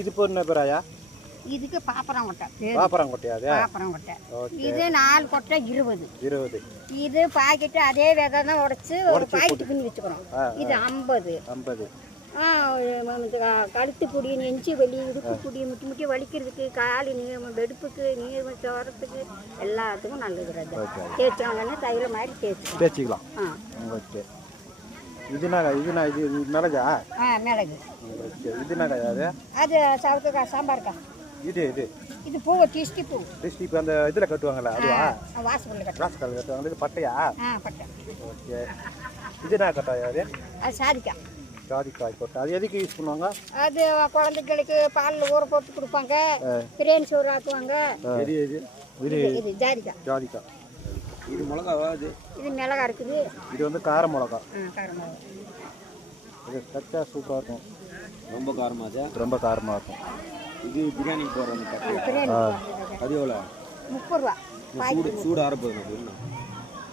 இது போன பேராயா இதுக்கு பாப்பரங்கொட்டை. பாப்பரங்கொட்டையா அது? பாப்பரங்கொட்டை. இது 4 கொட்டை 20. இது பாக்கெட் அதே விதை தான் உடைச்சு ஒரு பாக்கெட் பண்ணி வச்சுக்கிறோம். இது 50. கழுத்து புடி, நெஞ்சு வலி, இடுப்பு புடி, முட்டி வலிக்கிறதுக்கு, காலு வெடுப்புக்கு, நீர் சோறத்துக்கு எல்லாத்துக்கும் நல்லது. தேய்ச்சாங்கன்னா தைல மாதிரி தேய்ச்சிக்கலாம். ஓகே. இது மிளகா? மிளகு. இது அது? அது சவுத்துக்கா சாம்பார்க்கா. இது பூ டிஸ்டி பூ. டிஸ்டி பூ அந்த இதுல கட்டுவாங்கல்ல அதுவா? வாசல்ல கட்டுவாங்க. இது பட்டையா? பட்டை. ஓகே. இது என்ன கட்டாயா அது? அது சாதிக்காய். ஜாதிக்காய் கொட்டை. அது எதுக்கு யூஸ் பண்ணுவாங்க? அது குழந்தைகளுக்கு பாலில் ஊற போட்டு கொடுப்பாங்க, பிரியாணி சோறு ஆக்குவாங்க. இது ஜாதிக்காய். இது மிளகாவா? இது மிளகா இருக்குது. இது வந்து கார மிளகா. கார மிளகா. இது கச்சா சூப்பராக இருக்கும். ரொம்ப காரமாக? ரொம்ப காரமாக இருக்கும். இது பிரியாணி போடுற பிரியாணி அது எவ்வளோ? 30 ரூபா. சூடு ஆரப்போகுது.